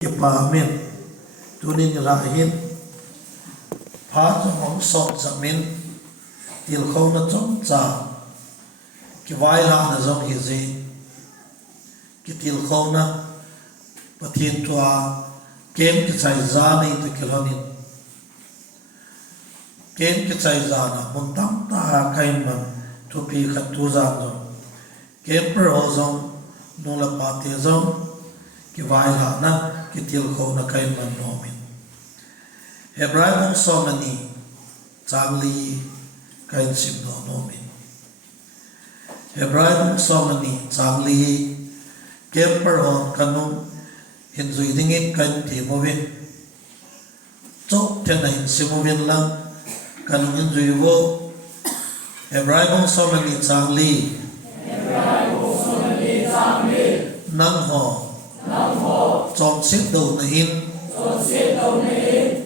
Pamin tunin rahin phá cho mong sọt zamin til khâu na chong cha ki vai la na zong hi ze ki til khâu na pathin tua kem ki chai za nei te kilonin kem ki chai za na mun tam ta kai man thu pi khat tu za zo kem per ho zong no la pa te zong ki vai la na ki til khâu na kai man no min Hebrai mong somani changli kain sim no no min Hebrai mong somani changli kemper hon kanung hin zui dingin kan ti movin chok ten hin simovin lang kanung hin zui wo Hebrai mong somani changli nang ho Chonset đầu na in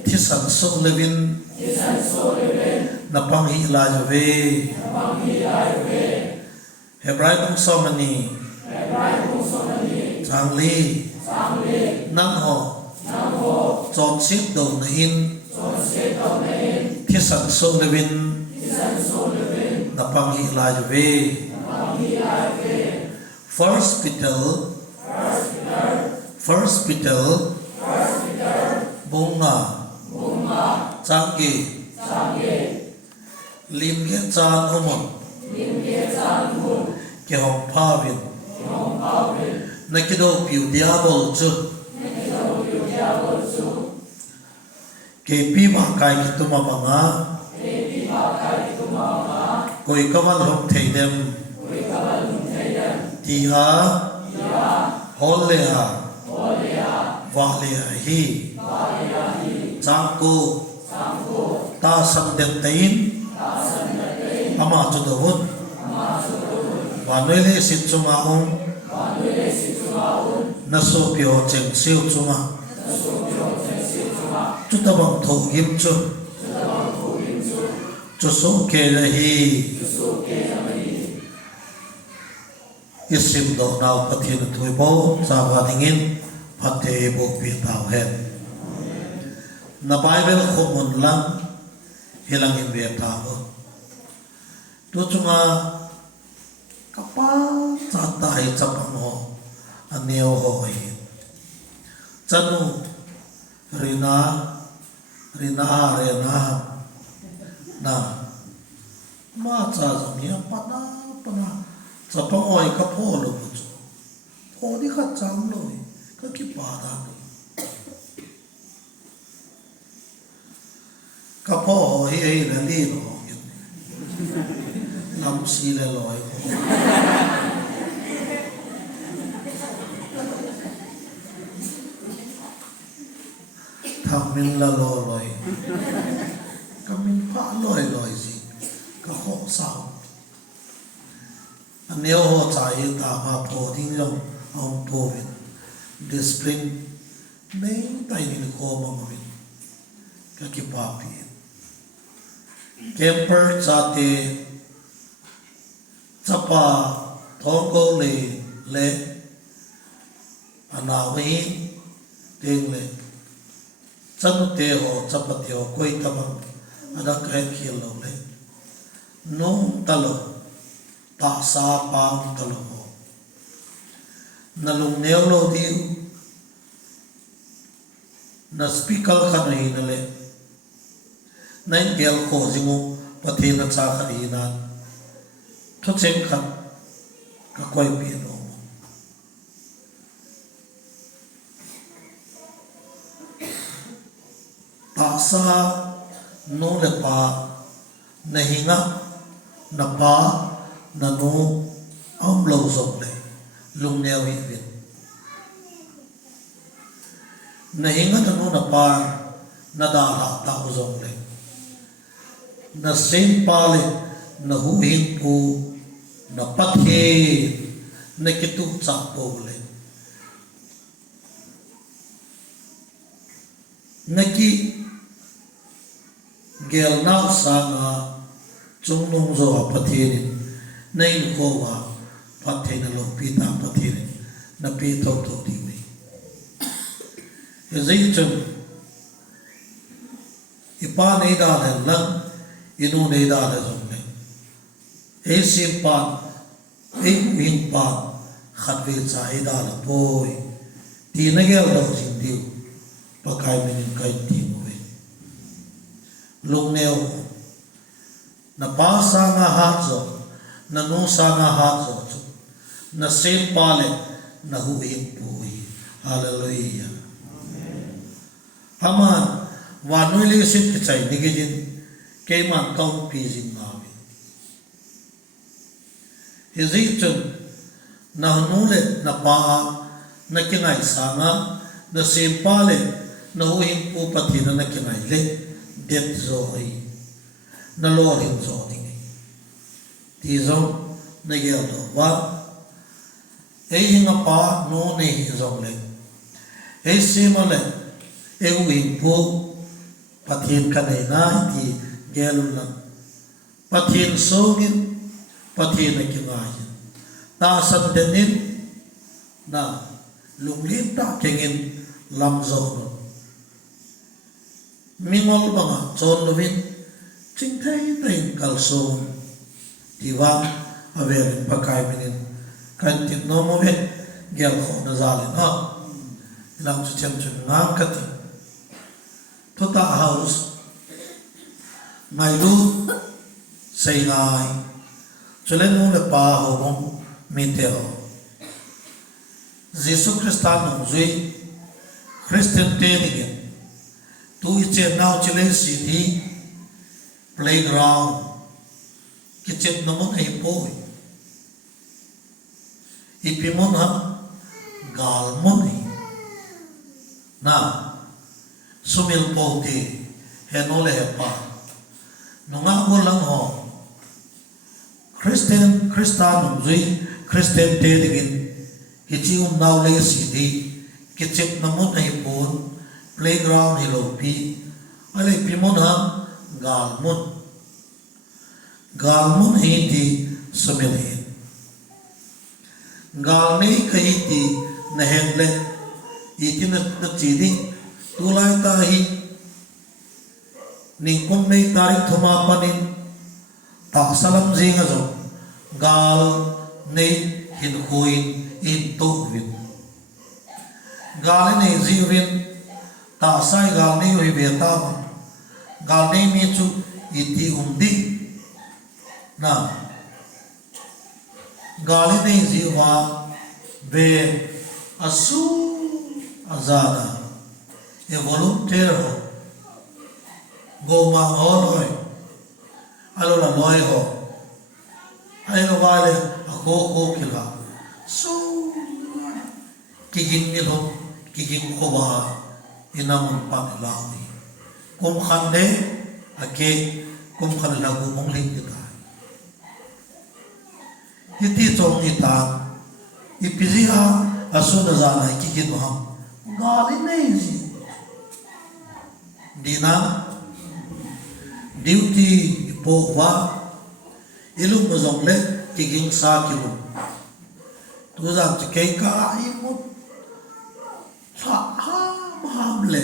thi sản xuất levin na pang hi la jave Hebrai bung somani changli nang ho Chonset đầu na in thi sản xuất levin na pang hi la jave First Peter bunga changge lim ge chan humon ke hom phavin nakido piu diabol chu ke pi ma kai ki tuma manga koi kamal hom theidem ti ha holle ha Vale hi Changko Ta sandet tain Ama chudawun Vanuile sit chungaung Naso pio cheng siu chunga Chutabang tho him chu Chuso ke rahi Isim do nao pathin thui bo Sawa dingin Pate bok pi tao hen na Bible khomun lang hilang in ve tao tu chunga kapa cha tai chapang ho aneo ho hi chanu rina na ma cha zamia pana chapang oi ka pho lo chu pho di kha chang loi ki pa da ka po hi ai la li lo lam si le loi tham min la lo loi ka min pa loi gì ka ho sao anh nếu ho chai ta ma po ding long ông po vin discipline name tay ni ko mamamin kakipapi Kemper Chate Chapa Chongloi le anawi ting le chanu te ho chapati ho koi tamang ada kai khil lo le nong talo ta sa pa talo nalung neo lo diu na speaker khan hi na le nain gel ko jingu pathe na cha khari na tho chen khan ka koi pi no ta sa no le pa nahinga na pa na no am lo zong le lung neo hi vin na hinga na no na pa na da la ta zong le na sen pa le na hu hin pu na pathe na kitu cha po le na ki gel na sa nga chung nong zo pathe ni nei ko wa pathe na lo pi ta pathe na pi thok thok ding ni zai chum ipa nei da le lang inu nei da le zong le e sim pa e win pa khat ve cha e da la boy ti na gel lo jing diu pa kai min kai ti mo ve lung neo na pa sa nga ha zo na nu sa nga ha zo na sim pa le na hu him pu hallelujah aman wa noi le sit ki chai ni gin ke man kaum pi jin ma wi hezitun na nu le na pa na ki ngai sa nga na sim pa le na hu him pu pathina na ki ngai le det zo ai na lo him zo ni ti zo na ye do wa ei hinga pa no ne zo le ei sim le e win pu pathin ka nei na ti gelun na pathin songin pathin ki ngai ta san denin na lunglim ta kengin lam zo mingol banga chon lovin ching thai teng kal song diwa aver pakai minin kan tin no mo ve gel kho na zalin ha lam chu chem chu ngam ka ti Tota house mai lu say ngai chulen nu le pa ho bom mi te ho Jesus Christan no zui Christian te ni gen tu che now chile si thi playground kitchen no mon ai po ipimon ha gal mon na sumil po ti henole hepa nunga ko lang ho Christian zui Christian te digin hichi now le si di kitchen na mon ai pon playground hilopi ale pimon ha galmun hi ti sumil hi gal nei kai ti na henle itin na chi di tulai ta hi ningkum nei tarik thoma panin ta salam jinga zo gal nei hin khuin in to win gal nei jiwin ta sai gal nei oi ve ta gal nei mi chu iti umdi na gal nei jiwa ve asu azana a volunteer ho go ma hoi alo la loi ho ai no vale a go kila so kigin mil ho kigin ko ba inam pa la ni kum khan de ake kum khan la gu mong ling ta hiti chong ita ipizia aso na zana kigin ho gali nei ji dina duty po wa ilung mo zong le kiging sa kilu tu za kai ka ai mo sa ha maham le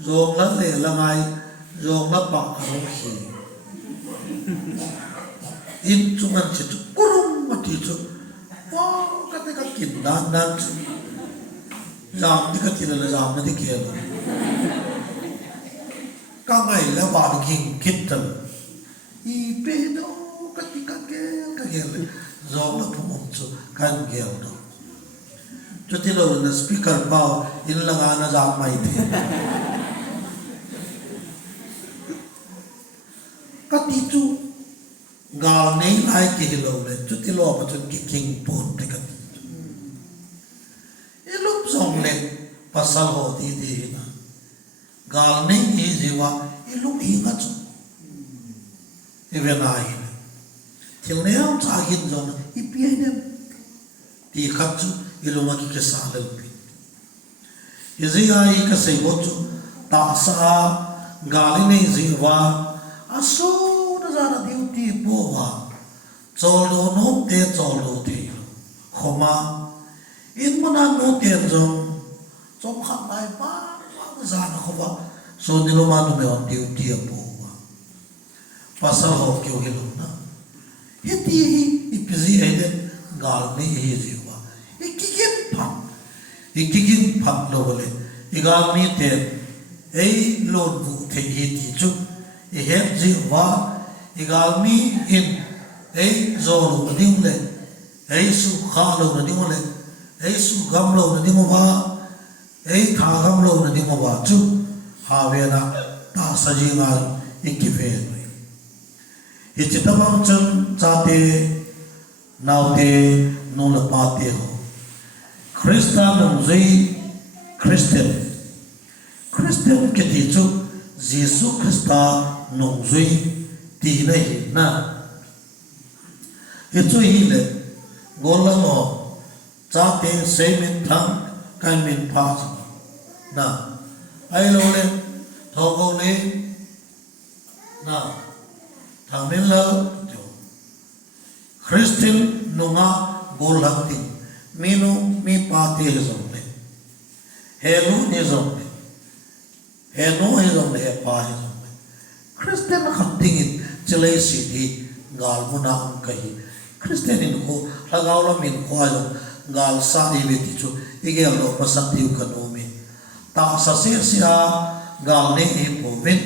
zong la le la ngai zong la pa ro hi in chungan chi chu kurum ma ti chu wa ka te ka kin dan chu jam di ka ti la jam na di ke ka ngai la ba king kittal I pedo katika gel zong la pumom chu kan gel do chutilo na speaker pao in la na jam mai the kati chu gal nei lai ki hilo le chutilo pa chun ki king pon te ka ilup zong le pasal ho di na gal nei hi jiwa ilup hi nga chu even I till now talking zone ipiem ti khatchu iloma ki ke sa le pi izi ai ka sei bochu ta sa gali nei ziwa aso na zara duty po wa cholo no te khoma in mana no te zong trong khăn này mang ra nó không vào số đi lo mà nó mới hoàn tiêu tiệm bộ và sau học kiểu hiểu nó hết đi ít gì ấy đấy gal này hết gì quá ít cái phát lâu lên ít gal này tiền ấy lột vụ thể hiện thì chút hết gì quá ít gal này in ấy rồi nó đi lên ấy su khá lâu nó đi lên ấy su gam lâu nó đi qua ấy thà gam lâu nó đi qua chút hà về na ta sa ji nga ikife hi chitamang chân chate naute nong la pate ho Christian nong zui Christian ke ti chu Jesus Christa nong zui ti na hi na hi chu hi le golang ho chate semin thang kan min pa na ai lâu lên thâu câu lên nào thằng mình lâu Christian nunga gol hati minu mi pati hezom le helu hezom le henu hezom le pa hezom le Christian khatting chelai si di gal muna kahi Christian in ko lagaw la min ko ayo gal sa di beti chu igel lo pasati kanomi ta sa sia gal ne e povin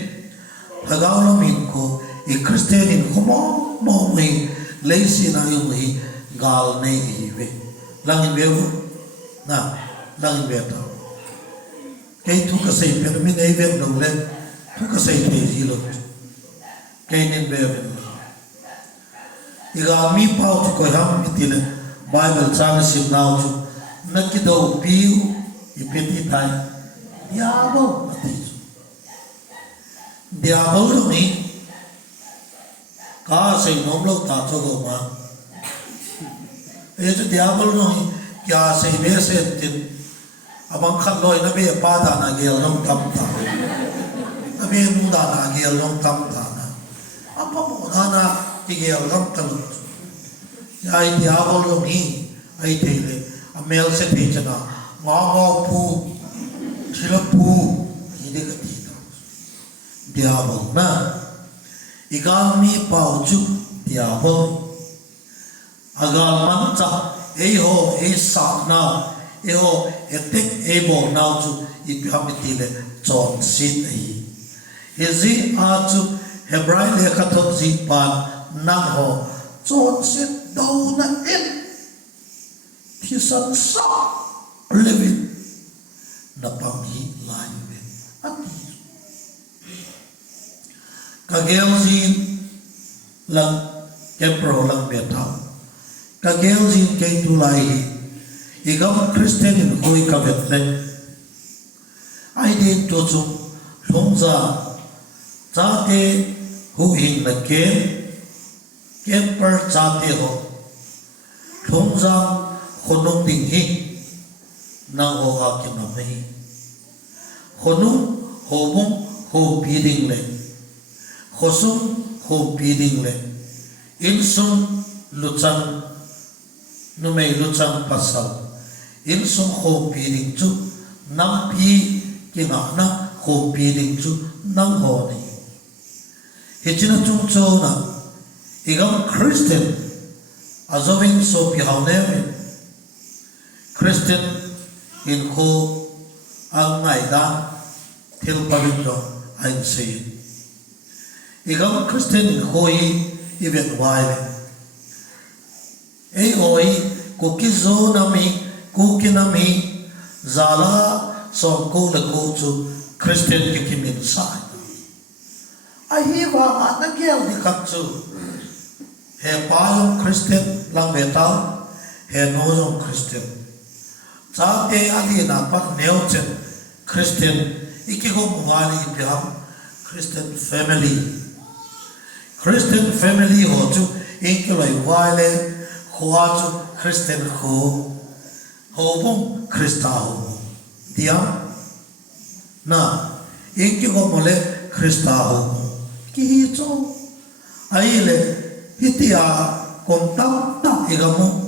lagaw la min ko e Christian in ko mo mi leisi na yung hi gal ne e ve langin ve na langin ve ta kay tu ka sei per min e ve no le tu ka sei te ji lo kay nin ve iga mi pau tu ko ham itile Bible changship now tu nakido piu ipeti tai diabo ati diabo lo ni ka sei nom lo ta cho go ma e tu diabo lo ni kya sei be se tin abang khat loi na be pa da na gel long tam ta na be nu da na gel long tam ta na apa mo da na ti gel long tam ai diabo lo ni ai te le a mel se pe chana ngo pu chila pu ide ka ti diabo na igal mi pau chu diabo agal man cha e ho e sa na e ho etek e bo na chu I ham ti le chon sit ai ezi a chu hebrai le ka thot ji pan na ho chon sit do na in thi san sa levin na pam hi lai ve ati kagel jin lang kempro lang beta kagel jin ke tu lai igam Christian in hoi ka vetle ai din to chu longza chate hu hin na ke kemper chate ho longza khonong ding hi na ho ha ki na mai khonung ho bum ho bi ding le khosum ho bi ding le insum luchang numei luchang pasal insum ho bi ding chu nam pi ki na na ho bi ding chu nang ho ni hechina chung cho na igam Christian azovin so pi haune Christian in ko ang ngai da thil pavin ro ain sei igam Christian in hoi event wai ei oi ko ki zo na mi ko ki na mi zala so ko la ko chu Christian ki ki min sai ai hi wa na gel di khat chu he pa Christian lang beta he no Christian Chate adi na pat neochen Christian ikigo muwali ipiham Christian family ho chu inkiloi wale hoa chu Christian ho bom Christa ho dia na ikigo mole Christa ho ki chu ai le hitia kontam ta igamu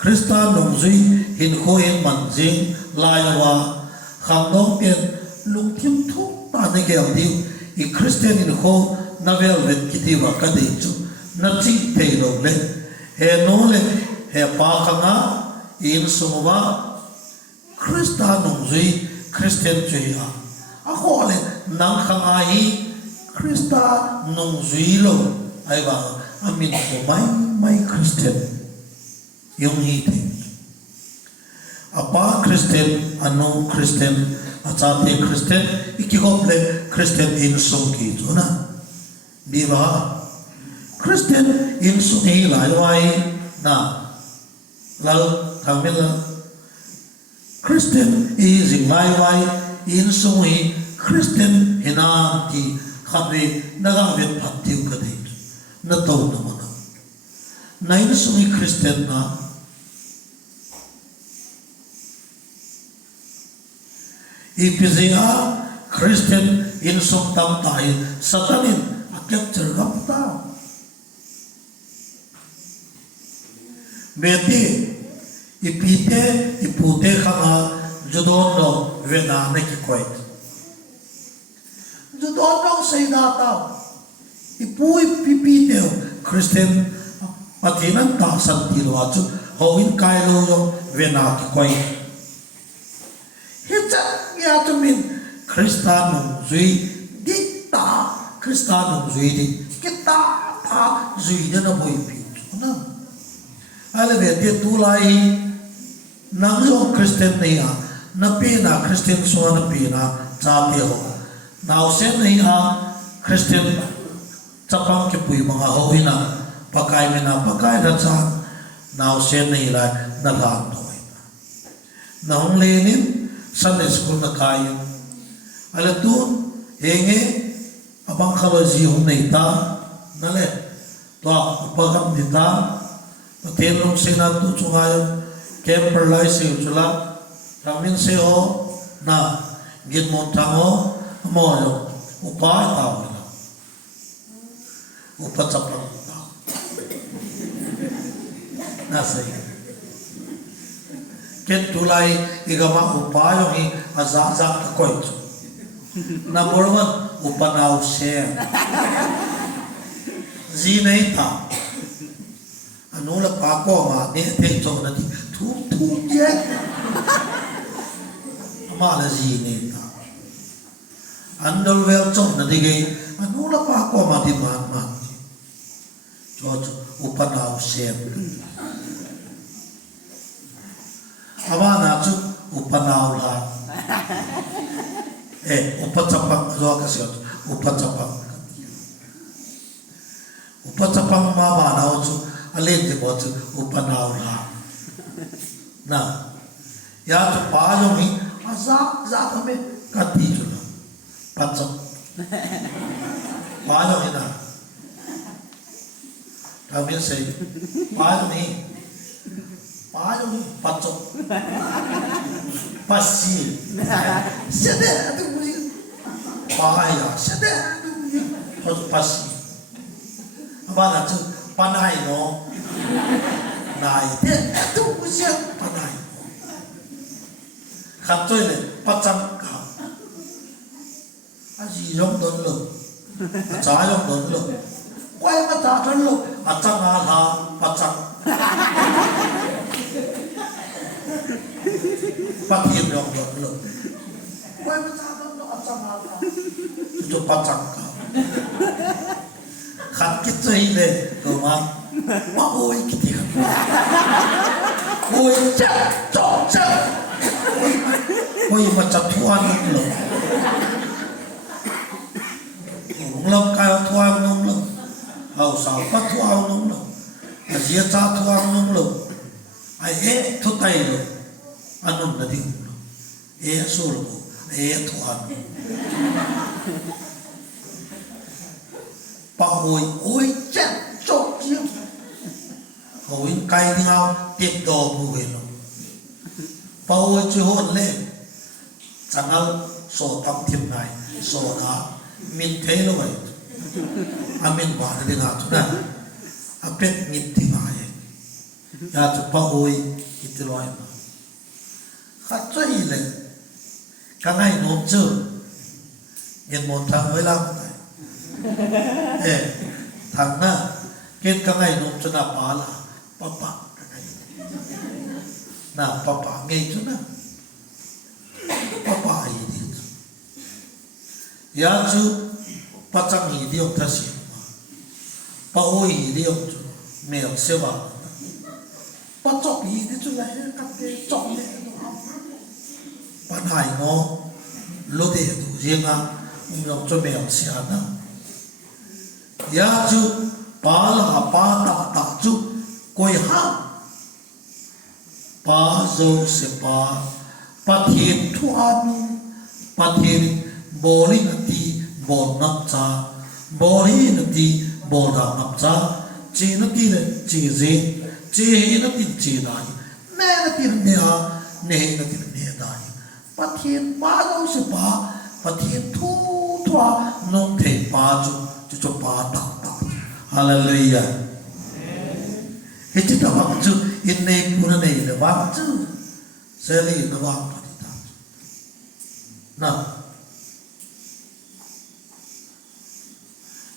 Christa nongzui hin ko hin manjing laiwa khang dong tiền lung kim thu ta này kêu đi i Christian in ho na vel vet kiti wa ka dei chu na chi thei lo le he no le he pa khanga in sumwa Christa nong zui Christian chui a ho le nang khanga hi Christa nong zui lo ai ba amin ko mai Christian yung hi the apa Christian ano Christian Chate Christian ikikople Christian in sungki chuna di ba Christian in sungi lai wai na lal thamil Christian is in lai wai in sungi Christian hina ki khabe naga vet phatiu ka dei na to na mana na in sungi Christian na ipizia Christian in sung tam tai satanin akyak cergap ta beti ipite ipute khama judon no vena ne ki koi judon no sei na ta ipu ipite Christian patinan ta santi lo chu hoin kai lo yo vena ki koi hitcha ya tumin Kristano zui dita Kristano zui di kita ta zui na boy pi na ale ve te tu lai nang zo Christian nei a na pe na Christian so na pe na cha te ho now sen nei a Christian chapang ke pui mga ho ina pakai me na pakai ra cha now sen nei la na la toi na hong le nin Sunday school na kayo. Ala tu henge abang khaloji hum nei ta nale to pagam dita patenong sena tu chungayo camper lai se chula ramin se ho na gin mon tango moyo upai ta wala upachapang ta na sai ken tulai igama upayo hi aza koi number 1 upanaw share ji nei ta anu la pa ko ma ne te cho na di thu je ma la ji nei ta andol vel cho na di ge anu la pa ko ma di ma cho upanaw share Abana chu upanaw la upachapang zo ka siya upachapang ma ba na chu alin de bo chu upanaw la na ya chu pa yo mi aza ka me ka ti chu la pachap pa yo ina kami say pa yo mi pachok pasi sede atu paya sede atu pasi abana tu panai no nai te atu usia panai khatoi le pacham ka aji rong don lo cha rong don lo quay ma ta don lo achang a la pacham Pakin dong lo, kau macam dong acang apa? Itu pacang kau. Kat kita ini, kau mak oi kita. Oi cok, oi macam tuan lo. Nong kau tuan nong lo, hau sapa tuan nong lo, aja tuan nong lo, ai tu tay lo. Anong na din mo? Sulbo, tuan. Pa-oi, chan, chok, yun. Hawin kay ni nga, tip do buhay no. Pa-oi, chihon le. Changal, so tam tip nai, so na, min thay lo ay. Amin ba na din nga ito na. Apet ngit ti nga ay. Yato pa-oi, itiloy mo. Khatsoy le các ngày nộp chưa nhân một tháng mới làm thằng na kết các ngày nộp cho na bà là papa na papa ngay cho na papa gì đi ya chú bắt chăng gì đi ông ta xí mà ôi gì đi ông chú mèo xe vào bắt chọc gì đi chú lại cắt cái chọc này bắt hải nó lô đề đủ riêng à ông cho mèo xe na ya chú bà là bà ta chú coi ham bà dâu sẽ bà thiên thu an bà thiên bồ lý nà tì bồ nắp cha bồ lý nà tì bồ đà nắp cha chì nà tì là chì dê chì nà tì chì đài nè nà tì là nè hà nè nà tì là nè đài bà thiên bà dâu sẽ bà thiên thu thoa nông thể bà chú bà đà hallelujah hết chứ đâu bằng chứ in này của nó này là bằng chứ sẽ lì nó bằng nào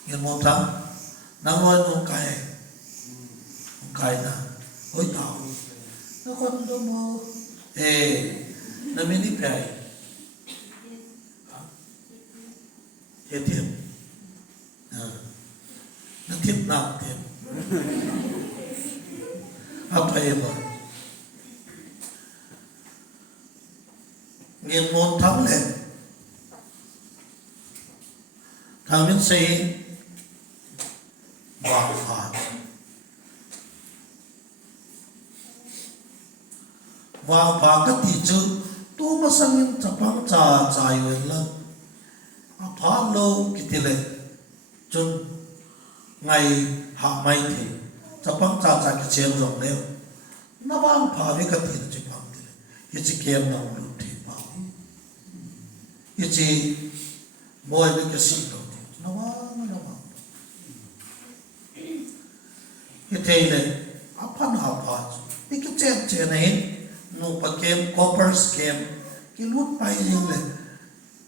yên một tháng năm nói một cái nào ôi tao nó còn đâu mà nó mới đi về hết thiệt nó thiệt nặng thiệt học thầy rồi nghiên môn thắng lên thằng mình xây vàng phạt các tỷ chữ tu mà sang in chập băng trà trái vậy là phá lâu cái tỷ lệ chun ngày hạ mai thì chập băng trà trái cái chén rộng leo nó băng phá với cái tỷ lệ chập băng tỷ lệ cái chỉ kem nào luôn thì bảo cái chỉ mỗi cái cái gì đó nó băng cái thế này áp phán hạ phá cái chén này nó bắt kem copper kem cái lút bay như này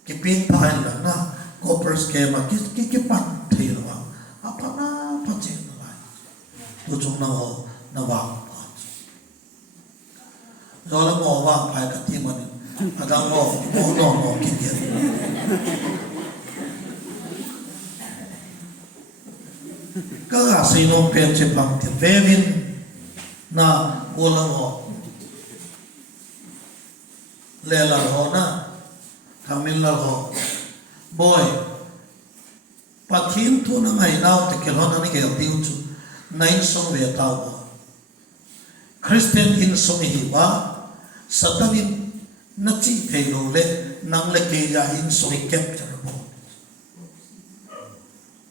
cái pin tay là na copper kem mà cái bắt thì là vào áp phán na phát triển lại tôi chúng nó vào rồi là mỏ vào phải cái tim mình đang mỏ kinh nghiệm các gã sĩ nông pen chế bằng thì về vin na ô lang họ lê là họ na thằng mình là họ boy bắt thiên thu nó ngày nào thì cái họ nó cái tiêu chú nay sống về tàu Christian in sống hiểu ba Satanin nó chỉ thấy đồ lệ năng lực cái ra in sống kẹp cho nó bộ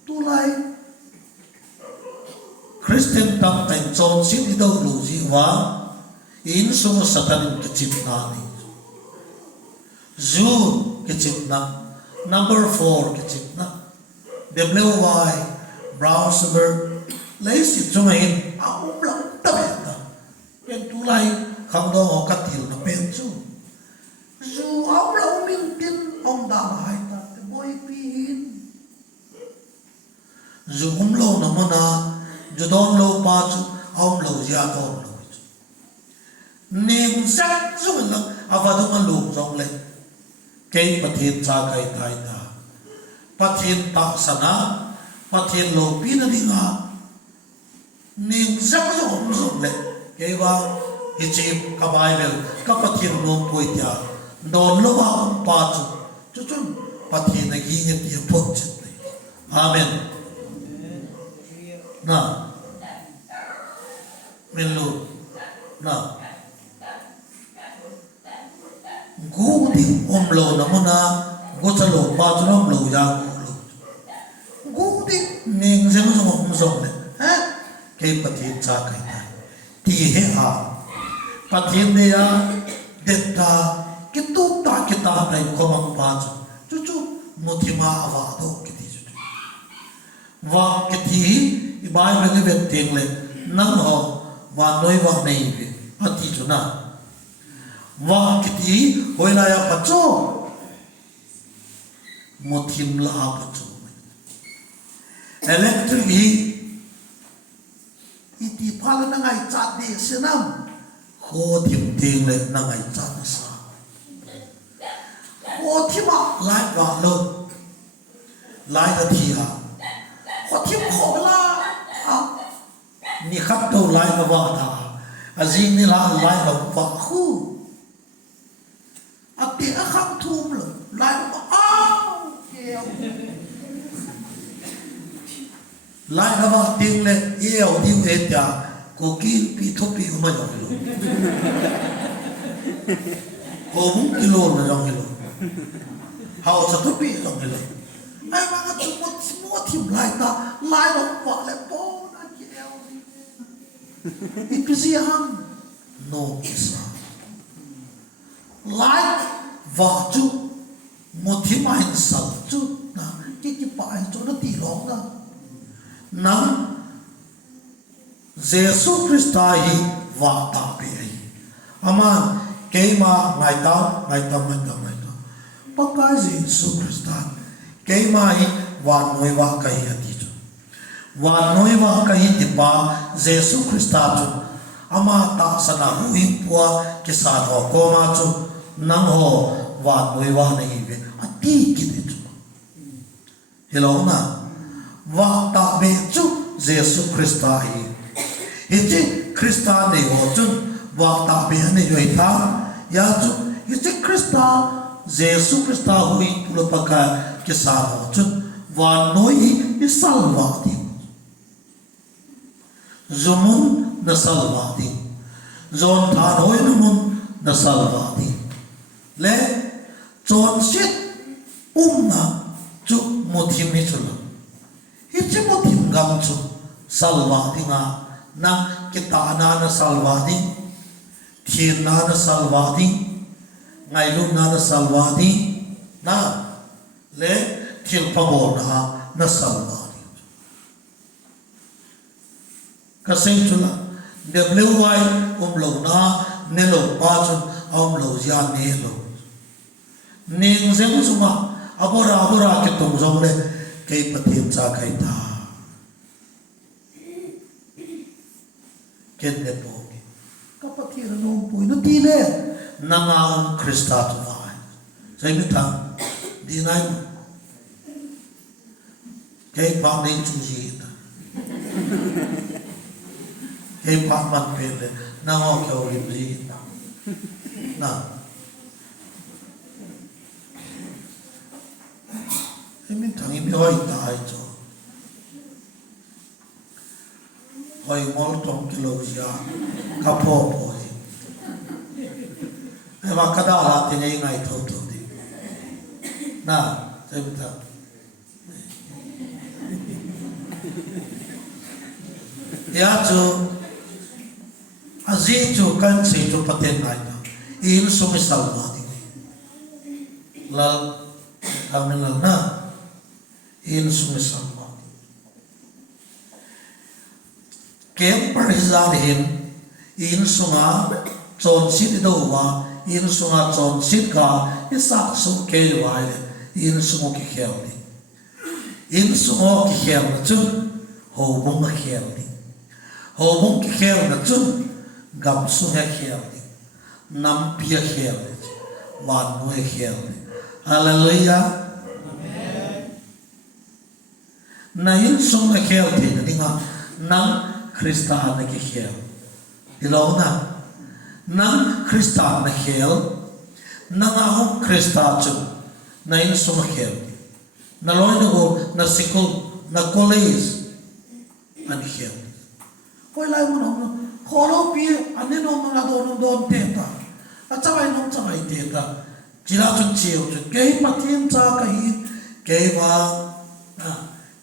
tu lại Christian tam thành chọn xíu đi đâu đủ gì hóa in sống Satanin cái chip na này Zu cái chip na number 4 cái chip na WY browser lấy xịt cho mày áo lắm tập hết bên tu lại không đó họ cắt thiểu nó bên chú dù áo lắm mình tin ông đã lại ta cái bôi pin dù hôm lâu nó mà na dù đón lâu ba chú ông lâu già đón lâu nên sắc rồi là à và đâu mà lùm rong lên cái bắt thiên cha cái tai ta bắt thiên ta sana bắt thiên lâu pin nó đi ngã nên sắc rồi ông rong lên cái vào cái chim cái Bible cái bắt thiên nôm bôi tia đón lâu ông ba chú chú bắt thiên này ghi nhận tiền phật chết này amen na mình luôn na gu thì om lâu nó mà na gu chân lâu ba chú nó lâu ra gu thì nên xem nó không giống này ha cái bắt thiên cha cái này thì hết à bắt thiên này à đẹp ta cái tu ta cái ta này có mang ba chú chú một thì mà vào đâu cái gì chú và cái gì bài mình cái việc tiền lên năng họ và nói vào này bắt thì chú nào và cái gì hồi này bắt cho một thìm là áp cho electric hi iti phala na ngai chat de senam kho thìm ting le na ngai chat na sa kho thima lai wa lo lai da thi ha kho thim kho la ni khap to lai ka wa ta azing ni la lai ka wa khu ati a kham thum lo lai ka keo lai ka wa ting le eo diu e ta ko ki pi thop pi ma yo lo ko mu kilo na yo lo hao sa thop pi yo lo ai ma ka chu mo thim lai ta lai lo wa le po na keo Inclusive no isa. Like vaju mothima hin sal chu na ki pai chu na ti long na nam Jesus Christa hi va ta pe aman keima ngai ta pakka Jesus Christa keima hi va noi va kai ati wa noi wa kai ti pa Jesus Christa chu ama ta sana hu hi pua ki sa ho ko ma chu nang ho wa noi wa nei ve ati ki ti chu hello na wa ta be chu Jesus Christa hi ti Christa nei ho chu wa ta be nei yoi ta ya chu ti Christa Jesus Christa hu hi pu pa ka ki sa ho chu wa noi hi salva ti Zomun na salvati, zon thanoi namun na salvati. Le Chonset na chu mothim ni chula. Hichi mothim gam chu salvati nga na kitana na salvati, thir na salvati, ngailum na salvati, na le thil pabor na salvati. Kasing chula WY lo na ne lo pa chun lo ya ne lo ning zeng chuma abora ke tong jong le ke patim cha kai ta ken ne po ka patir no pui no ti le na nga Krista tu vai sai mi ta di nai ke pa ne chu ji Hey, Paman Pele, now I'll leave now. I mean, Tangi, I died. I want to kill ya, Capo. I want Kadala thing I told you. Now, same time. Yeah, so. Azin chu kan se chu paten nai na in sumi salwa di la kamela na in sumi salwa kem parizar hin in sunga Chonset do wa in sunga Chonset ka isak su ke wa in sungo ki khel ni in sungo ki khel na chu ho bong ka khel ni ho bong ki khel na chu gam su he khel nam pia khel wan nu he khel hallelujah amen na in sung he khel the dinga nam Krista na ki khel dilaw na nam Krista na khel na nga hom Krista chu na in sung khel na loy na go na sikol na college an khel koi lai mo no Kolo pi ane no mga don teta at saka inong sakay teta sila chun chiyo chun kay patin sa kahin kay ma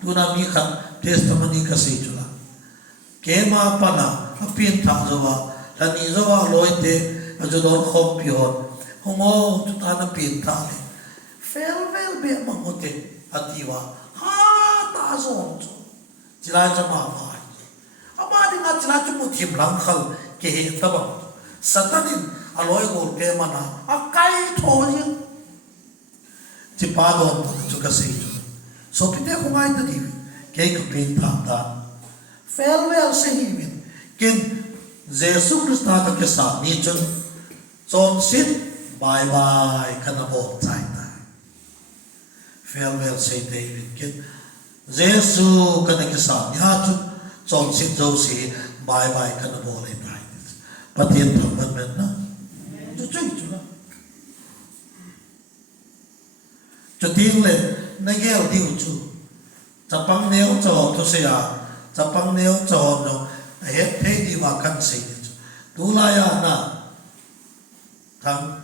tunami ka testimony kasi chula kay ma pana apin ta zawa tani zawa loite ajudon kompyon hungo tutana pinta le fel be mamote atiwa ha ta zon sila chama Abadi nga chila chumu thim lang khal ke he tabang satanin aloi gor ke mana akai thoji chỉ ba đòn tụi chúng ta xây cho số bên đây không ai được đi cái pin thằng ta farewell xây mình kinh Jesus Christ ta cái sản ni chân Chonset bye bye khana bộ trái ta farewell xây David kinh Jesus cái sản ni ha chân Chonset dâu sĩ bye bye khana bộ này trái bắt tiền thằng mình na chú chú chú cho tiếng lên này cái điều chú chắp băng nêu cho tôi sẽ chắp băng nêu cho nó hết thế đi vào căn sinh tú lại na thằng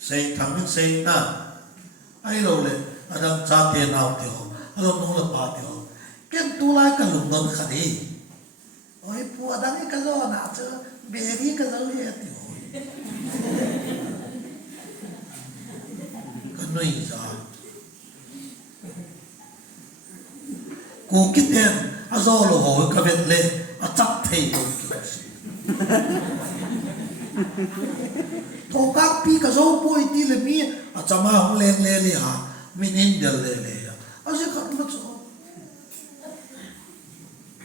xây thằng mình xây na ai lâu lên anh Chate nào tiêu anh nông là ba tiêu cái tú lại cái lùng đông khát đi ôi bùa đang cái gió nào chứ bể đi cái gió hết tiêu nuôi ra, cô kít em, do lo hồ cái việc lên, chắc thầy luôn kì, thô các pi cái dâu bôi đi lên mi, chăm không lên lên đi ha, mình in được lên lên, sẽ không mất số,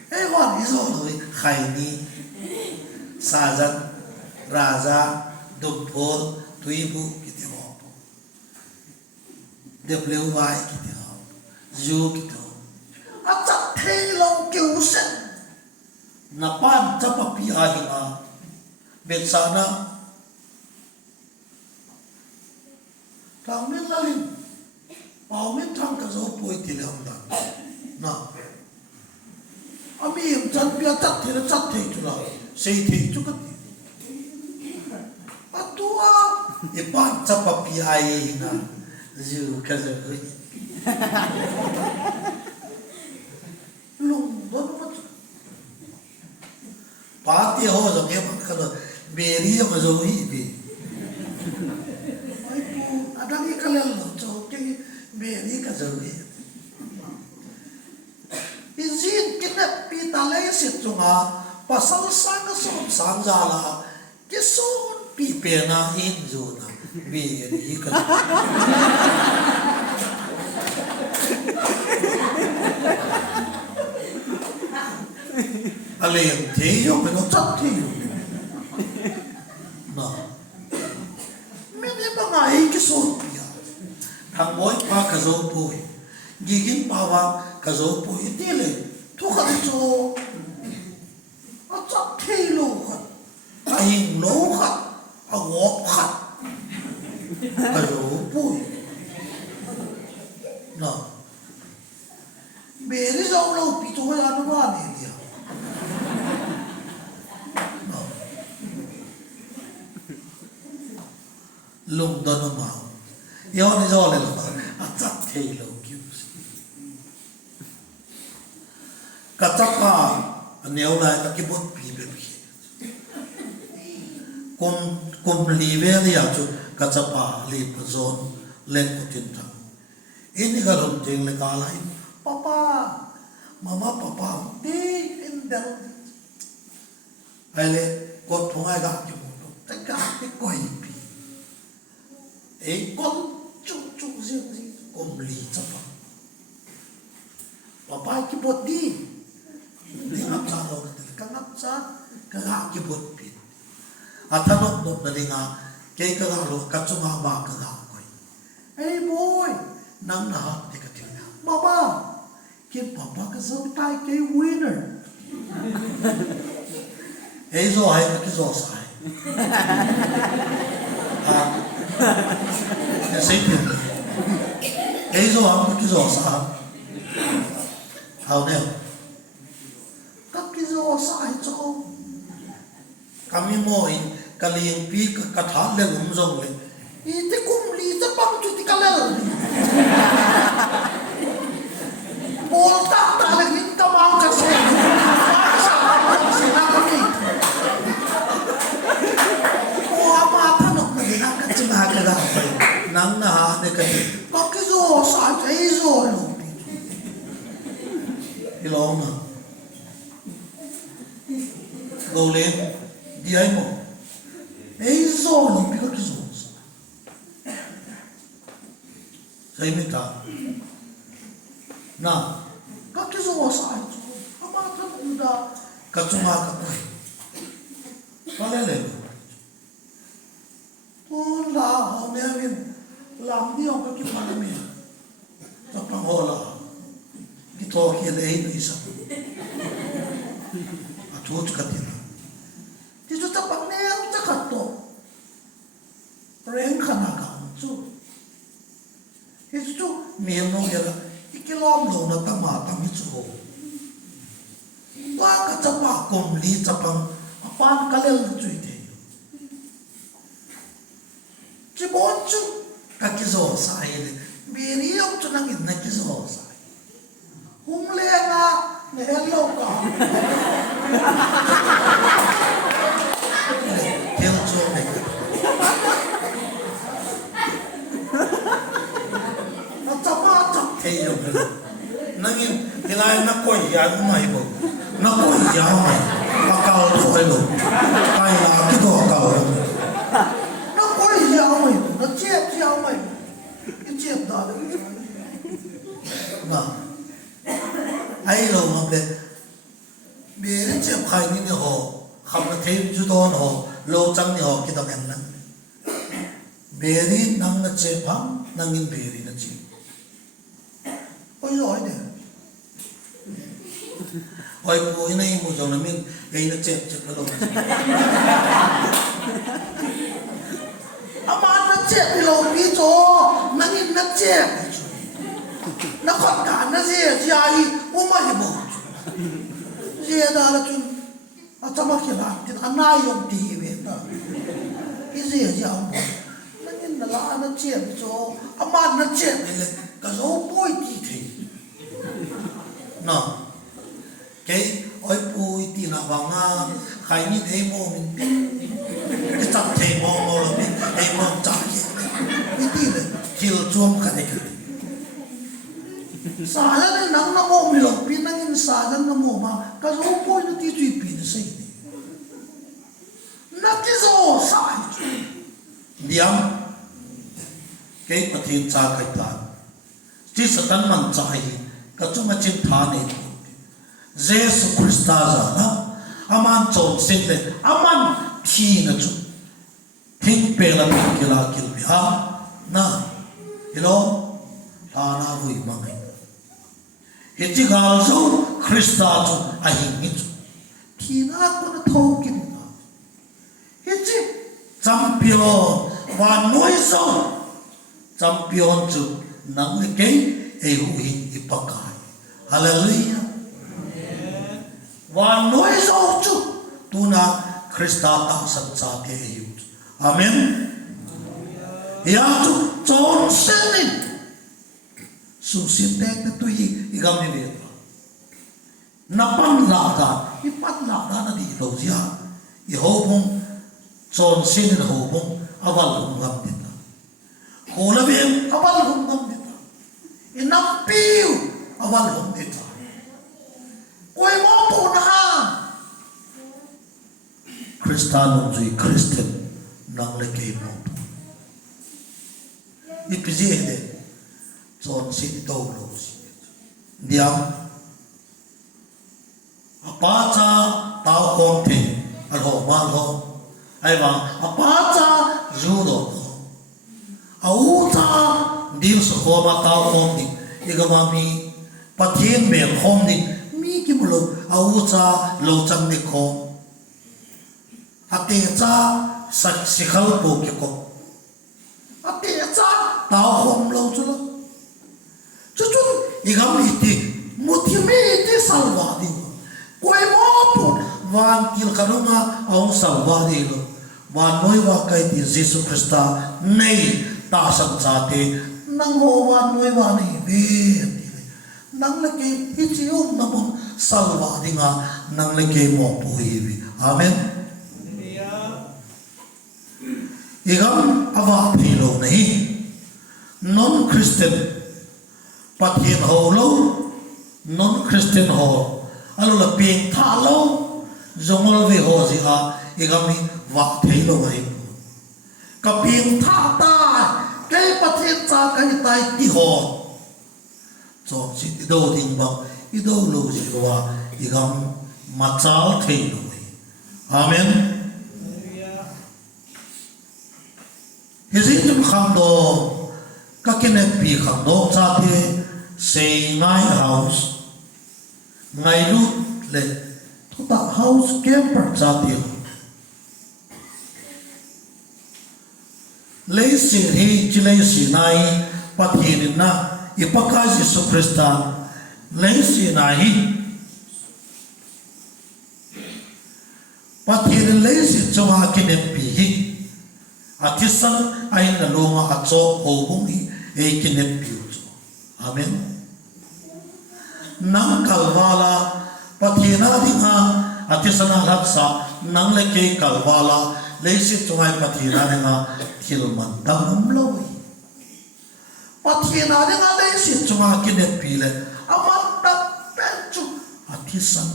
cái hoàn cái dâu rồi, khai ni, sa dân, raja, đục phốt, tùy bu WY kita U kita acak thelo kêu sen napan chapa pi ahina betsana thang min lalin pau min thang ka zo poi ti lam da na ami em chan pia chat the chu la sei the chu ka atua e pan chapa pi ahina dù cái gì vậy lùng vẫn mất ba tia hoa rồi em cái là bề đi mà rồi bị ai bu ada cái cái lần cho cái bề đi cái rồi izin kita pita lay sit chunga pasal sang sang ra là cái số pi pe na in rồi na bề đi cái alien thế yo cái nó chắc thế nó mình đi bằng ai cái số bia thằng boy pa cái số boy gigin pa wa cái số boy đi lên thu cái số nó chắc thế luôn anh lố khát anh ngọc khát cái số boy nó bề đi đâu lâu bị tôi ăn nó ăn gì à lùng đó nó màu yêu này do này là chắc thế lâu kiểu cả chắc à nếu lại cái bút bị cùng lì về thì à chú cả chắc à lì bút zone lên một chuyện thằng ini cái rung tiếng lên cả lại papa mama papa đi in đâu hay là con thằng ai gặp chúng tất cả cái quầy bị ấy con chung riêng gì cùng lì chấp papa cái bột đi ngắp ra đâu cái ngắp ra cái gạo cái bột bị à thằng nó là đi ngà cái gạo luôn cái chung ngà ba cái gạo quầy ấy boy nắng nọ thì cái tiếng papa cái dấu tay cái winner ấy rồi hay cái rồi sai cái xây tiền ấy rồi cái rồi sai hào nè các cái rồi sai cho kami mo cái liền pi cái tháp lên rồng lên ý thế cũng lý rất bằng chút thì cái lên bố ta là những tao mau cho xe xe nào có gì bố mà thằng nó cái nào cái chân hai cái nào vậy nắng nà để cái có cái rổ xả cái rổ luôn đi lâu nè đầu lên đi ấy một ấy rổ thì biết có cái rổ sai mi ta na ka ki zo sai ama than uda ka chunga ka pale le on la ho ne min lam ni on ka ki pale mi ta pang ho la ki to ki le ni sa a tu ka ti na ti chu ta pang ne ta ka to reng khana ka chu he chu mi no ya la ikilom lo na ta ma ta mi chu wa ka cha pa kom li cha pang pan ka le chu te chi bon chu ka ki zo sai le mi ri om chu nang in na ki zo sai hum le nga ne hello ka tel chu me na cha pa cha te yo nang in ilai na ko ya mai bo na ko ya mai akal thôi luôn, tay là cái đồ cầu nó có gì giàu mày, nó chết giàu mày, cái chết đó mà ai lâu mà biết biết cái chết khai như họ không có thêm chút đó họ lâu trăng như họ cái đó em lắm biết đi năng nó chết phẳng năng in biết đi nó chết ôi giỏi đấy ôi bố này một chỗ là mình gây nó chết nó đâu mà nó chết thì lâu bí chỗ nó nhìn nó chết nó còn cả nó dễ gì ai ôm mà bố dễ đó là chúng à cho mà khi làm thì anh ai dùng thì về đó cái dễ gì ông nó nhìn là nó chết chỗ mà nó chết thì là cái dấu bôi thì nó cái ôi bùi thì là vào nga khai nhìn em mô mình cái chặt thề mô mô là mình em mô chặt cái tí là kill chuông khá đấy xa ra nên nắng nó mô mình lọc pin năng in xa ra nó mô mà cái dấu bùi nó tí truy pin xây nó cái dấu xa điểm cái bát thiên cha cái ta chỉ sợ tấn mạnh chạy cái chúng ta chim thà này Jesus Christ na aman Chonset le aman thi na chu thing pe la mi kila kil bi ha na hello la na vui mangai he chi gal so Christa chu a hin ni chu thi na ko na thau kin na he chi champion wa noi so champion chu nang le ke e hu hin ipakai hallelujah và nói dấu chú tu na Christa ta sanh cha thế yêu amen ya chú chọn sinh đi su sinh thế cái tu gì gam đi về na pan la da na đi lâu gì à hậu bông chọn sinh đi hậu bông aval hùng gam đi ta hồ la về aval hùng gam đi ta inam piu aval hùng đi ta ôi mô phụ na Christa nông duy Christian năng lệ kê mô phụ ít cái gì đấy chọn xin đâu lâu xin điam apa cha tao con thì al ho ma ho ai mà apa cha du do au cha điều số ho ma tao con thì igama mi patien bel khom thì ki mulo au cha lo chang ni ko ate cha sak sikhal po ki ko ate cha ta hom lo chu lo chu chu igam ni ti motive ti salva di koi mo po van kil karuma au salva di lo van noi wa kai ti Jesus Christa nei ta sang Chate nang ho van noi wa nei ve nang le ke ichiu na mon salva dinga nang le ke mo pu hi amen igam ava philo nahi non Christian pathian ho lo non Christian ho alo la ping tha lo zongol ve ho ji a igam ni va philo nahi ka ping tha ta ke pathen cha kai tai ti ho chom si ti do ding bang I do lo ji wa igam machal thei lo amen hizin kham do ka kinet pi kham do Chate say ngai house ngai lu le ta house camper Chate lấy sự hi chỉ lấy sự này bắt hiện na ipakai Yesu Krista lấy sự này bắt hiện lấy sự trong hai cái niệm bì hi atisan ai na longa atso hobung hi ei cái niệm bì amen nang kalwala bắt hiện na đi ha atisan alat sa nang le ke kalwala lấy sự trong hai bắt hiện na đi ha Hilman dam loi pathina de nga le si chunga kinet pile aman ta penchu athisan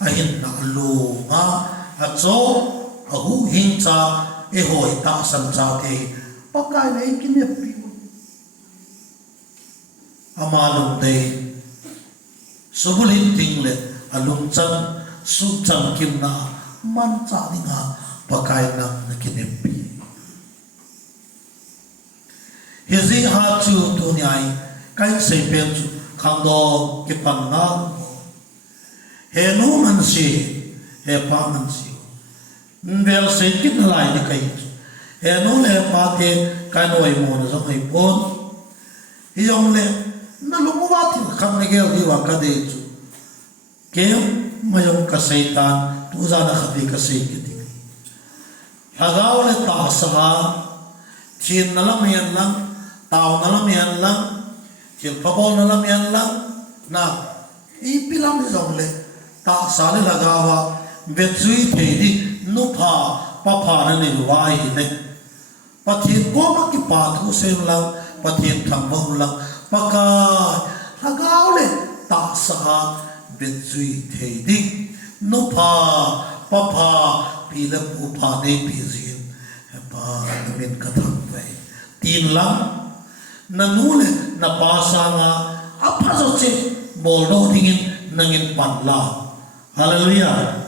ahin na lo nga acho ahu hincha e hoi ta san cha te pakai le kinet pi amalum de subulin ting le alum chan su chang kim na man cha ni nga pakai na kinet pi hizi ha chu tu nyai kai sei pen chu khang do ki pan na he no man si he pa man si vel sei kit lai ni kai he no le pa te kai noi mo na so kai pon hi yong le na lu mu wa ti khang ne gel di wa ka de chu ke ma yong ka sei tan tu za na khabi ka sei ki ti agaw le ta sa chin na lam yan lang tao na lam yan lang chil pabol na lam yan lang na ipilam zong le ta sa le lagawa betsui thei di nu pha pa pha na ni wai le pathin ko ma ki pa thu sem lang pathin tham bo lang paka lagaw le ta sa betsui thei di nu pha pa pha pi le pu pha ne pi zin pa min ka thang vai tin lang na nule na pasa nga apa so che boldo dingin nangin panla hallelujah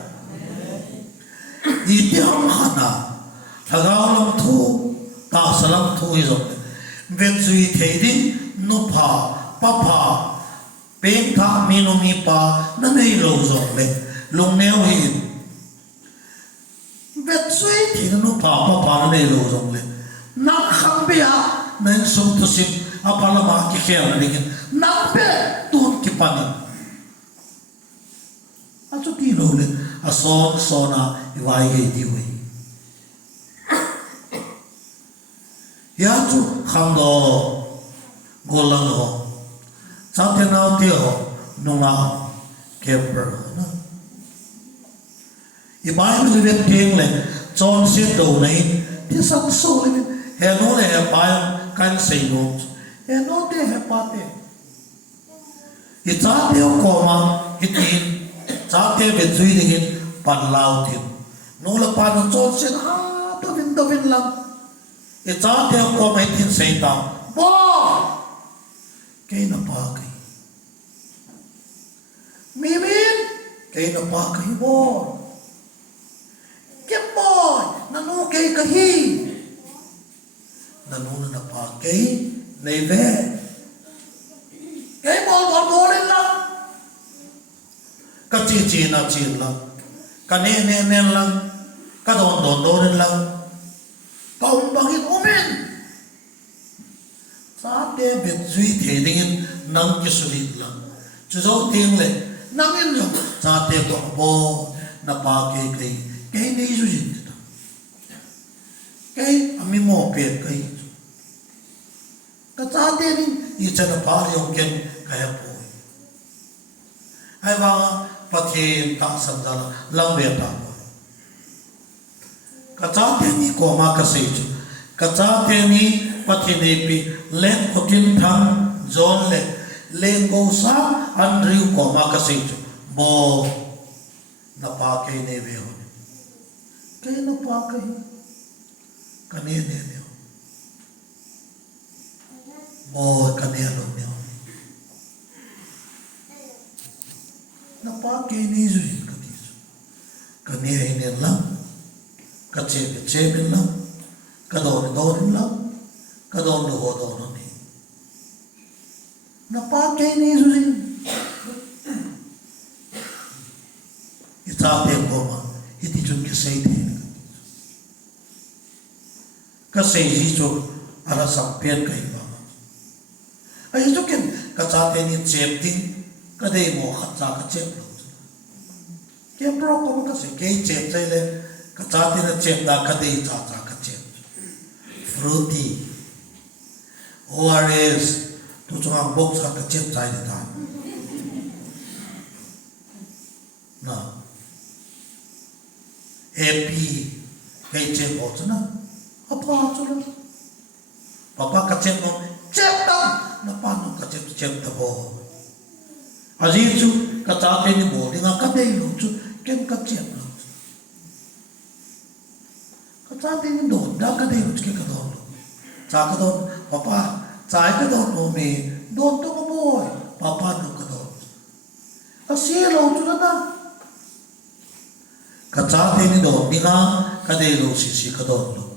iti ham hana thagalam thu ta salam thu izom vensui theidin no pha pa pha peng tha minomi pa na nei lo zong le long neo hin vensui theidin no pha pa pha na nei lo zong le na kham bia nên sống tu sim apalama ki khel ligin nampe tun ki pani achu ti lo le ason sona iwai ge di we ya chu kham do golang ho Chate nau ti ho nunga keper na i bai mi le teng le Chonset do nei ti sang so le he no le he pai kan sei no he no te he pate I Chate ko ma itin Chate be zui dingin pan lao tin no la pan Chonset ha to vin lang I Chate ko ma itin sei ta bo ke na pa kai mi min ke na pa kai bo ke boy na no ke ka hi na nuna na pa kay nei ve kay bol lên lang ka chi na chi lang ka ne lang ka don lên lang ka bangin umen Chate bet zui the dingin nang ki sulit lang chu zo ting le nangin yo Chate ko bo na pa kay nei su jin kay ami mo pe kay ka Chate ni I chana par yong ken kaya po ai ba pathin ta san jala lang ve ta ka Chate ni ko ma ka sei chu ka Chate ni pathin e pi len kotin thang zon le len go sa an riu ko ma ka sei chu bo na pa ke ne ve ho ke na pa ke ka ne ôi cái này luôn nhau nó ba cái này rồi cái này hay nên lắm cái chế bên lắm cái đồ lắm cái đồ nó này nó ba cái này rồi Chate koma iti chun ke sei the ka sei ji chu ala sam pen kai ba ai chu ken ka chate ni chep tin ka dei mo khat cha ka chep lo ke pro ko ka se ke chep chai le ka chate na chep da ka dei cha ka chep fruity ORS tu chung box ka chep chai de ta na happy cái chuyện của chúng nó apa cho nó papa cái chuyện nó chết đâu nó pan nó cái chuyện đó bộ à gì chú cái cha tên như bộ đi ngang cái đây luôn chú kem cái chuyện đó cái cha tên như đồn đã cái đây luôn cái đồn cha cái đồn papa trái cái đồn nó mì đồn tôi có bôi papa nó cái đồn cái gì luôn chú nó cái cha tên như đồn đi ngang cái đây luôn xí cái đồn luôn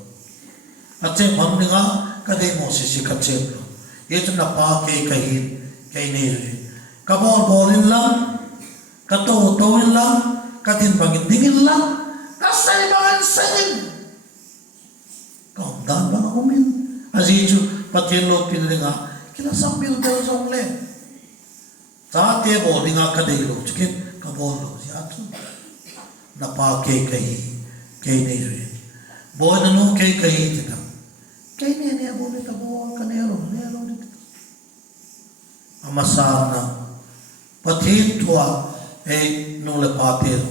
à chế mắm đi ngang cái đây một xí cái chế luôn ये तो ना पाके कहीं नहीं रहे COBOL Boolean lump कतो तोइन लम कतिन bangin dingin lắm kasay bangin singin kaum dan bang umin aziju patien lo pilinga kila sambil del zongle Chate bolinga kadai lo chikin kabol lo siatu na paake kहीं नहीं रहे boy nanu kहीं tika kहीं ne boli kabol kanelo amasana pathin thua ei nule patel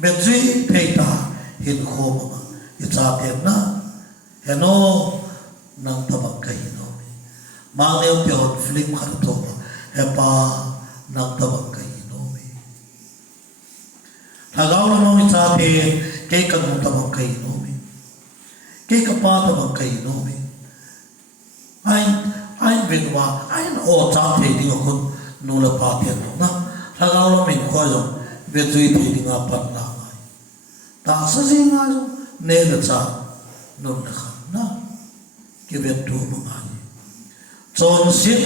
betri peita hin khoma Chate na heno nang tabak kai no ma neu pion film khar to hepa nang tabak kai no thagaw no Chate ke kan tabak kai no ke ka pa tabak kai no ai bên ngoài ai nó Chate đi ngọc nô là ba tiền nó thằng nào mình coi rồi về duy thì đi ngọc bận là ngay ta sẽ gì ngay rồi nên là sao nó là khăn na cái việc đồ mà ngay Chonset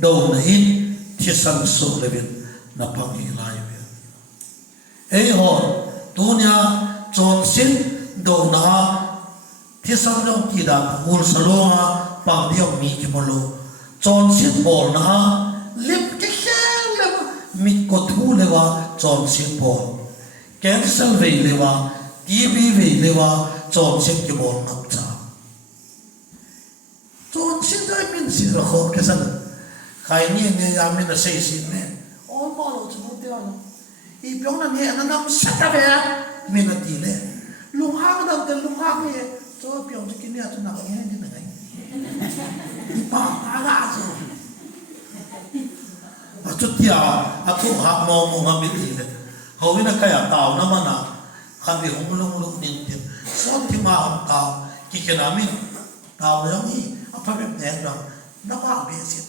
đầu là in thì sang số là việc là bằng hình lại việc ấy họ tu nhà Chonset đầu là thì sang trong kỳ đàn hul salonga bằng điều mi cái molo Chonset bol na lip cái khen là mi có thu lewa Chonset bol cancel về lewa TV về lewa Chonset cái bol nằm cha Chonset ai mình xin là khó cái sao khai nhiên này ra mình là say xin này ôn bao lâu chúng tôi nói ý biểu là nhẹ nó nằm sát ra về mình là tỷ lệ Lhungjang đầu tiên Lhungjang này cho biểu cho cái này cho nào nghe như này ba gà rồi à chút tiệt à thu hạt mò mò ngắm đi đấy hầu như là cái tàu nó mà nào khăn bị hông lung nín tiền xót thì mà hông tàu cái nào mình tàu giống như à phải biết đèn rồi nó bảo biết gì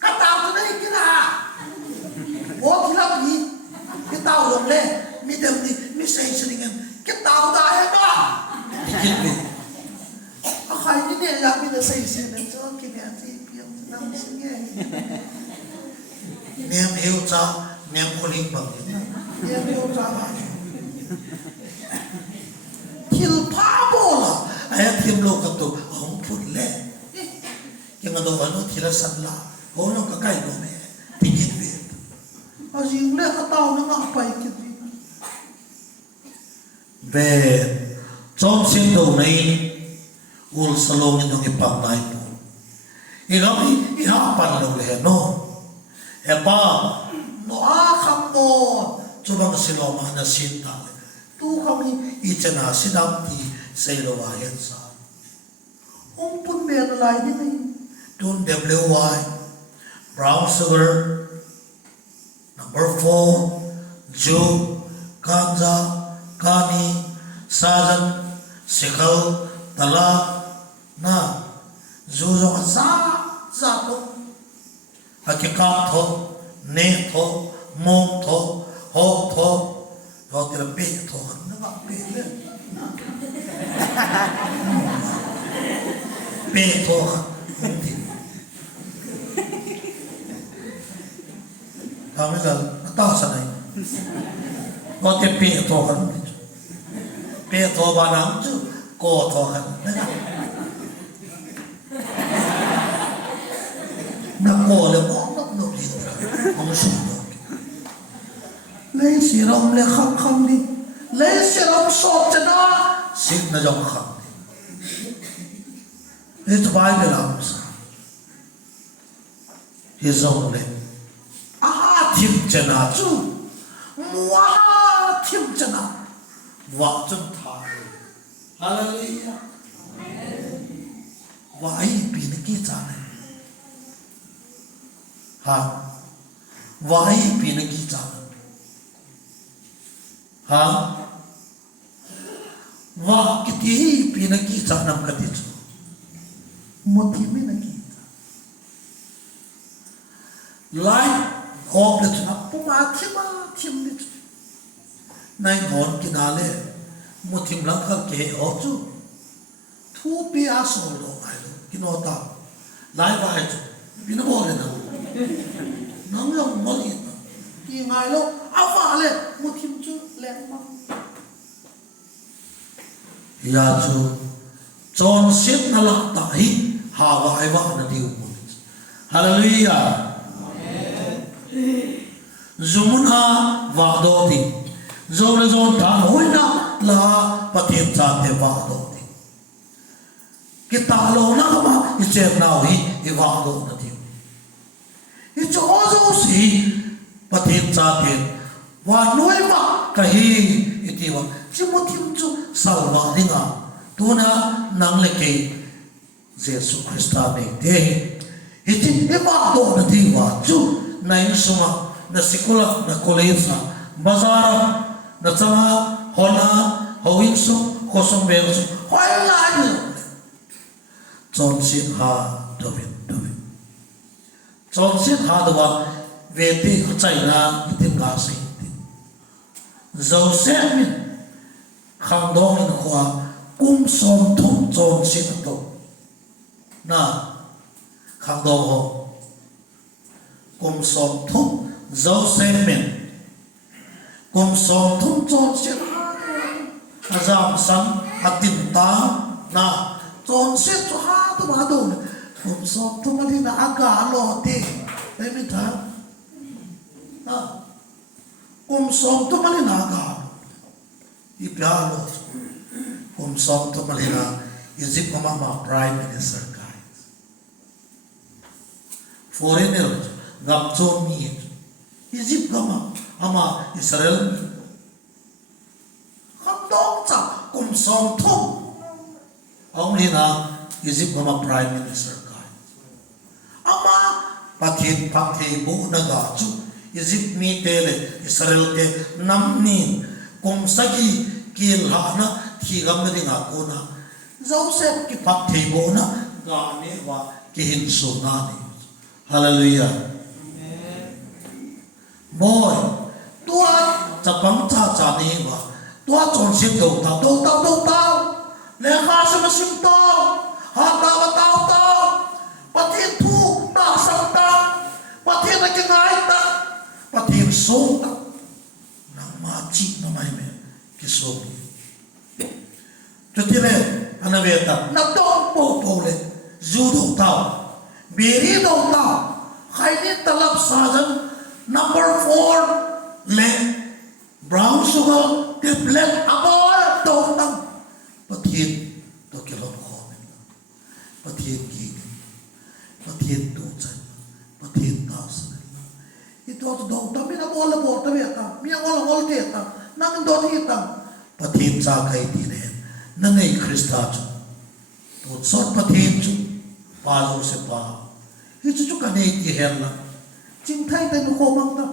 cái tàu từ đây cái nào bố thì làm gì cái tàu dùng lên mi đem đi mi xây xây cái tàu đó hết đó cái gì khai như này là mình là xây dựng nên cho cái này thì biểu năm sinh nghe niệm yêu cha niệm cô linh bằng niệm yêu cha thiêu phá bộ là ai thiêu lô cái tổ không phun lệ cái mà đồ nó thì là sẵn là hố nó có cái đồ mẹ thì nhìn về à gì lẽ cái tàu nó ngọc bay cái gì về trong sinh đầu này ul salong ni dong ipang nai po igami ihapan lo le no epa no kham mo chubang siloma na sin ta tu kami ichana sidam ti selo wa hen sa pun be na lai ni don WY brown sugar number 4 ju ganja kani sajan sikal talak na dù rồi za to cái cáp thô nè thô mông thô hộp thô rồi thì là bể thô nó gặp bể lên bể thô không thì đó mới là nó to sao này có thể bể thô không bể thô ba năm chứ cô thô không nó cô là bóng nó gì không sụp lấy xì rồng lấy khăm đi lấy xì rồng sọt cho nó xịt nó dòng khăm đi lấy cho bài để làm sao thì rồng lên thêm cho nó chứ mua thêm cho nó vợ chân thải hallelujah vợ bị nó kia trả này ha vợ bị nó kia trả ha vợ cái gì bị nó kia trả nằm cái gì một tí mới nó kia lại họp được nó cũng mà thêm được này ngón cái nào lên một thêm lăng khăn kế ở chỗ thu bia sầu lo ai lo cái nó tao lại vài chỗ vì nó bỏ lên nào nắng lòng mất hết cái ngày lo áo vả lên một thêm chút lẹn măng ya chú Chonset na lạc tại hà vải vả na điều một hallelujah Zumun ha vả đồ thì rồi là rồi ta hối na là bắt tiền trả để vả đồ thì cái ta lâu na mà cái chuyện nào thì vả đồ na thì cái chỗ đâu gì bắt tiền trả tiền và nuôi vả cái gì thì vả chứ một thêm chút sau vả đi ngà tu na năng lực cái Jesus Christ này thế thì cái vả đồ na thì vả chú này suma na sekolah na college na bazar na changa hona howin su khosong bel su hoi lai ni Chonset ha David Chonset ha dawa veti chaina itin ga sai Joseph min khang dong in khwa kum som thum Chonset to na khang dong ho kum som thum Joseph min kum som thum Chonset azam san atin ta na Chonset cho ha tu ma do kum som thum ali na aga lo te ai mi tha na kum som thum ali na aga I pya lo kum som thum ali na Egypt ma prime minister kai foreigner ngam chom mi Egypt gama ama Israel kham dong cha kum som thum ông đi na Egypt gama prime minister kai ama pathin pakhe bo na ga chu Egypt mi te le Israel te nam ni kum sagi kil ha na thi gam na dinga ko na Joseph ki pakhe bo na ga ne wa ki hin su na ni hallelujah boy tua chapang cha ni wa tua Chonset do tao le kha sa sim to ha tao pathin thu ta sang ta pathin na ke ngai ta pathin so ta nang ma chi na mai me ki so to tire anaveta na to po le zu do tao beri do tao khai ni talap sajan number 4 le brown sugar the black abor to tang pathin to kilom khom pathin ki pathin tu chan pathin ta san ito to do ta mi na bola bo ta mi ta mi ngol te ta nang do ti ta pathin cha kai ti ne na nei Krista chu to sot pathin chu pa lo se pa hi chu ka nei ti hel na ching thai ta no khomang ta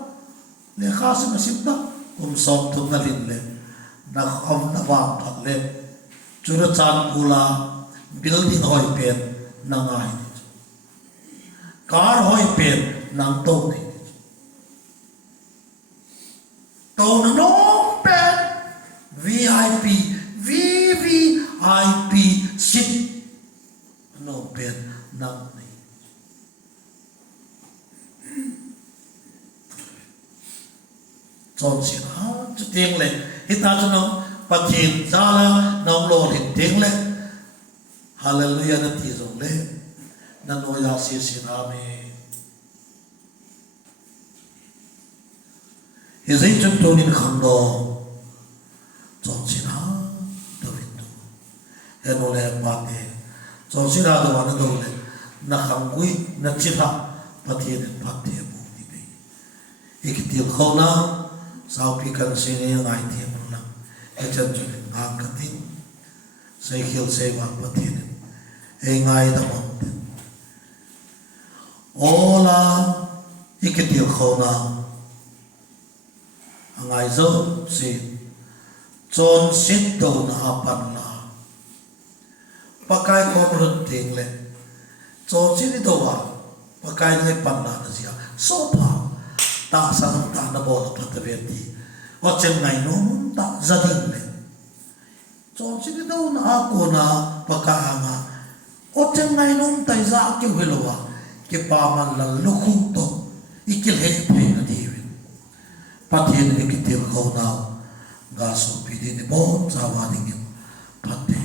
le kha sa sim ta kum som thum na lin le na khom na wa phak le chura chan pula building hoi pen nangai car hoi pen nang to ni to na no pen VIP VVIP sit no pen nang ni chọn xin ha chu tiếng le hita chu no pathin zala nong lo hin tiếng le hallelujah na ti zong le na no ya si sin amen Hizay chun tunin khang do chọn xin ha David do eno le pate chọn xin ha do wana do le na khang gui na chitha pathin pate bu ni be ikitil khona sao pi kan sine ngai thiam lang echan chun ngam katin sei khil sei wa pathin e ngai da mon ola ikitil khona ngai zo si chon sit do na apan la pakai kon run ting le chon sit do wa pakai le pan na sia so pa ta sa ta na bo la ta ve ti o chen ngai no ta za ding le chon sit do na a ko na paka nga o chen ngai no tai za ki helo wa ke pa man la lu khu to ikil he pe na di pathin ikitil khona ga so pi di ni bo chawa ding pate